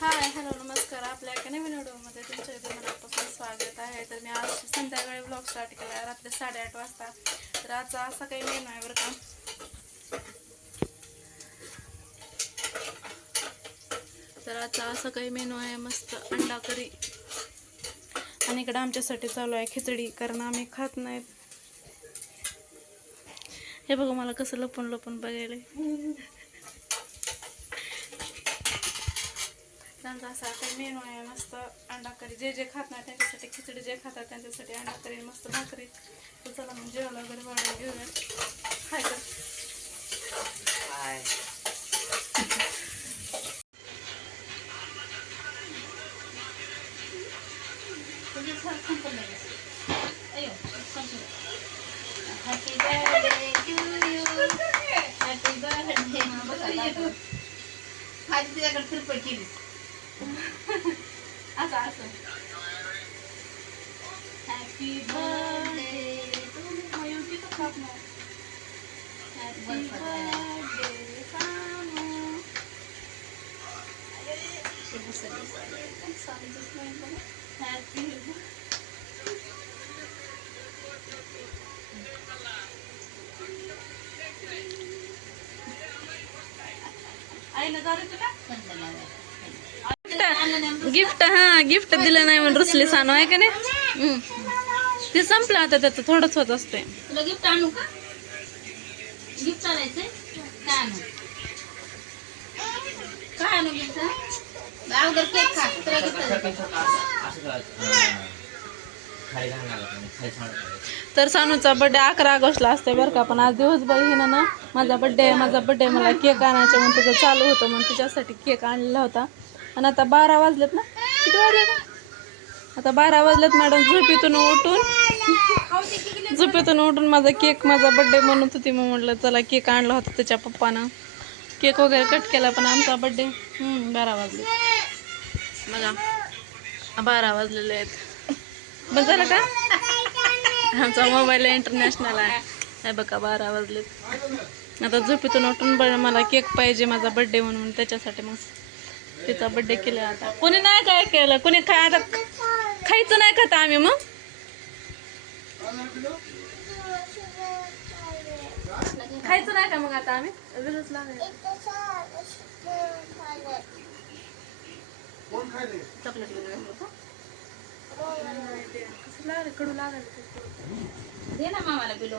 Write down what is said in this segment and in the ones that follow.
Hi hello नमस्कार. आपल्या एका नवीन व्हिडिओमध्ये तुमच्या इथे मनापासून स्वागत आहे. तर मी आज संध्याकाळी ब्लॉग स्टार्ट केला आहे रात्री 8:30 वाजता. तर आजचा असा काही मेनू आहे बरं का. तर आजचा असा काही मेनू आहे, मस्त अंडा करी. आणि इकडं आमच्यासाठी चालू आहे खिचडी, कारण आम्ही खात नाहीत. हे बघा मला कसं लपून लपून बघायला. त्यांचा असा काही मेनू आहे, मस्त अंडा करी. जे जे खात नाही त्यांच्यासाठी खिचडी, जे खातात त्यांच्यासाठी अंडा करी, मस्त भाकरी. तर चला मग जेवायला वगैरे वाढून घेऊया. हाय तर happy birthday to you. Happy birthday. माझी तुझ्याकडे कृपा केली. असं असं हॅपी बर्थडे मयूर तिथं खात नाही. Happy birthday Sanu. सानूचंच नाही बघा. हॅपी आईला दारू तुला गिफ्ट. हा गिफ्ट दिलं नाही म्हणून रुसली सानू आहे का नाही. ते संपलं आता, त्याचं थोडंच होत असते. तुला गिफ्ट आणू का? गिफ्ट आणायचंय. काय आणू? काय आणू गिफ्ट? अगोदर केक खा. तुला गिफ्ट. तर सानूचा बर्थडे 11 ऑगस्टला असते बरं का. पण आज दिवसभर हिनं ना माझा बर्थडे आहे मला केक आणायचं म्हणून तिचं चालू होतं, म्हणून तिच्यासाठी केक आणलेला होता. आणि आता 12 वाजलेत ना. किती वाजले ना? आता 12 वाजलेत. मॅडम झोपेतून उठून माझा केक, माझा बर्थडे म्हणत होती. मग म्हटलं चला केक आणला होता त्याच्या पप्पानं. केक वगैरे कट केला. पण आमचा बर्थडे 12 वाजले बघा. 12 वाजलेले आहेत. बस झालं का? आमचा मोबाईल इंटरनॅशनल आहे. हे बघा 12 वाजलेत. आता झोपेतून उठून मला केक पाहिजे माझा बर्थडे म्हणून, त्याच्यासाठी मग तिचा बर्थडे केला. आता कोणी नाही काय केलं, कोणी आता खायचं नाही खात आम्ही. मग खायचं नाही का मग आता आम्ही विरूच लागले. चॉकलेट कसं लागलं, कडू लागायला. दे ना मामाला पिलो.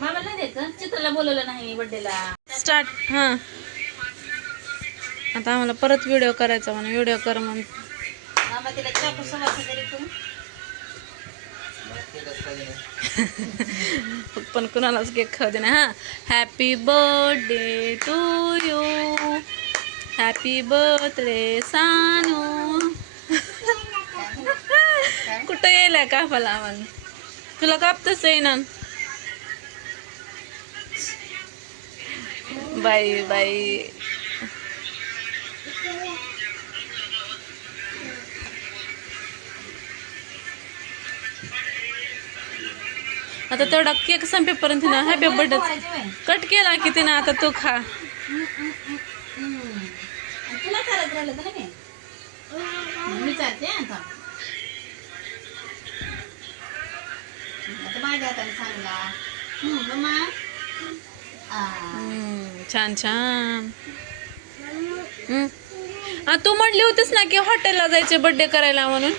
मामाला नाही द्यायचं. चित्राला बोलवलं नाही बर्थडेला. स्टार्ट. हां आता आम्हाला परत व्हिडिओ करायचा म्हणून व्हिडिओ कर म्हणून. मामा तिला चाकू समजतं तरी पण कुणालाच केक खाऊ दे ना. हा happy birthday to you. Happy birthday Sanu. कुठं येईल कापाला आम्हाला. तुला कापतच येईना. बाई बाई. आता तेवढा केक संपेपर्यंत ना हॅपी बर्थडे कट केला की तिनं. आता तू खा. तुला चालत राहिलं तर मी चालते आता. माझ्या हाताने सांगला मम्मा. छान छान. तू म्हटली होतीस ना की हॉटेलला जायचे बर्थडे करायला म्हणून.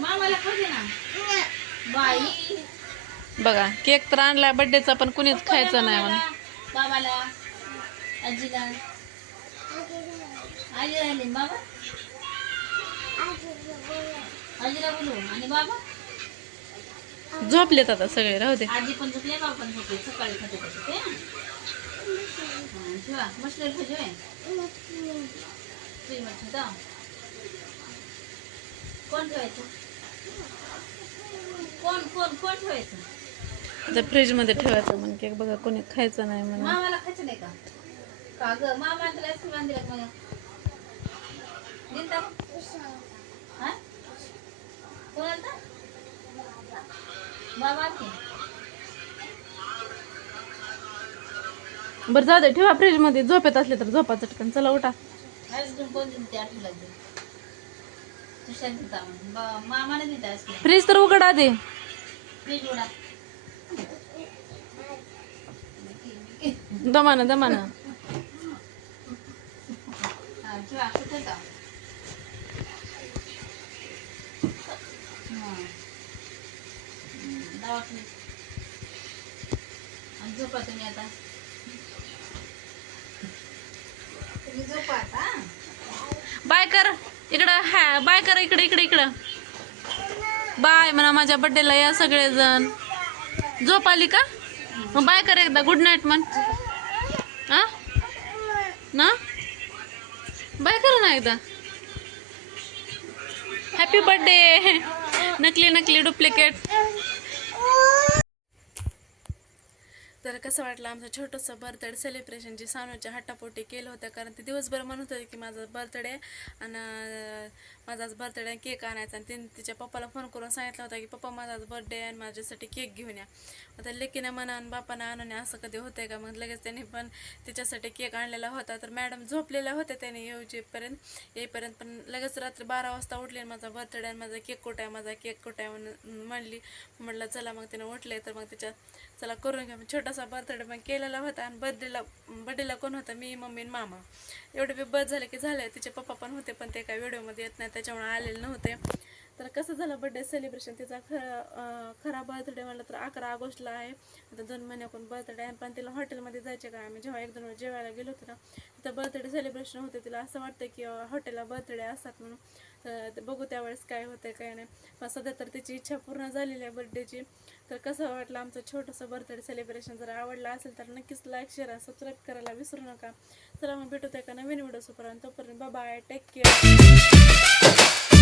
मामाला खाऊ दे ना बाई. बघा केक तर आणलाय बर्थडेचा, पण कुणीच खायचं नाही म्हणून. बाबाला आजीला आजी राहिली. बाबा आजीला बोलू. आणि बाबा झोपलेत आता सगळे. राहू दे. आजी पण झोपले, बाबा पण झोपले. सकाळी खाते ते ठेवा. मशनरी ठेवते. कोण ठेवायचं? कोण कोण कोण ठेवायचं? आता फ्रीज मध्ये ठेवायचं म्हण केक. बघा कोणी खायचं नाही म्हणून. मामाला खायचं नाही का? का ग मामा तुला आईस्क्रीम आणली मला. दिलता हा कोणाला? बाबा की बरं जाऊ दे, ठेवा फ्रीज मध्ये. झोपेत असले तर झोपा चटकन. चला उठा. आईस्क्रीम कोण दिली ते आठवलं लागले. तुषार दिलता म्हणून. मामाने दिलता आईस्क्रीम. फ्रीज तर उघड आधी. फ्रीज उडा. दमानं. हा, ठेवा. कुठे जा? हा. दवाखान्यात. आणि झोपा तुम्ही आता. तुम्ही झोपा आता. बाय कर इकडं. हा बाय कर. इकडं बाय म्हणा. माझ्या बर्थडेला या सगळेजण. झोप आली का? मग बाय कर एकदा. गुड नाईट म्हण. हा ना, बाय कर ना एकदा. Happy birthday. नकली डुप्लिकेट. तर कसं वाटलं आमचं छोटंसं बर्थडे सेलिब्रेशन जे सानूच्या हट्टापोटी केलं होतं. कारण ते दिवसभर म्हणत होते की माझा बर्थडे आणि माझा आज बर्थडे केक आणायचा. आणि तिने तिच्या पप्पाला फोन करून सांगितलं होतं की पप्पा माझा आज बर्थडे आणि माझ्यासाठी केक घेऊन या. आता लेकीनं म्हणा आणि बापानं आणून असं कधी होतंय का. मग लगेच त्यांनी पण तिच्यासाठी केक आणलेला होता. तर मॅडम झोपलेल्या होत्या त्याने येईपर्यंत पण लगेच रात्री 12 वाजता उठले. माझा बर्थडे आणि माझा केक कुठे आहे म्हणून म्हणली. म्हटलं चला. मग तिने उठले. तर मग तिच्या चला करून घ्या. छोटासा बर्थडे पण केलेला होता. आणि बर्थडेला कोण होतं? मी, मम्मी आणि मामा. एवढे बी बस झाले की झाले. तिचे पप्पा पण होते पण ते काय व्हिडिओमध्ये येत नाही त्याच्यामुळे आलेले नव्हते. तर कसं झालं बर्थडे सेलिब्रेशन. तिचा खरा बर्थडे म्हटलं तर 11 ऑगस्टला आहे. आता 2 महिन्याकडून बर्थडे आहे. पण तिला हॉटेलमध्ये जायचे का. आम्ही जेव्हा 1-2 वेळा जेवायला गेलो होतो ना तिथं बर्थडे सेलिब्रेशन होते. तिला असं वाटतं की हॉटेलला बर्थडे असतात म्हणून. तर बघू त्यावेळेस काय होतं काय नाही. पण सध्या तर तिची इच्छा पूर्ण झालेली आहे बर्थडेची. तर कसं वाटलं आमचं छोटंसं बर्थडे सेलिब्रेशन. जर आवडलं असेल तर नक्कीच लाईक शेअर सबस्क्राईब करायला विसरू नका. चला मग भेटूत एका नवीन व्हिडिओ. तोपर्यंत बाय. Take care.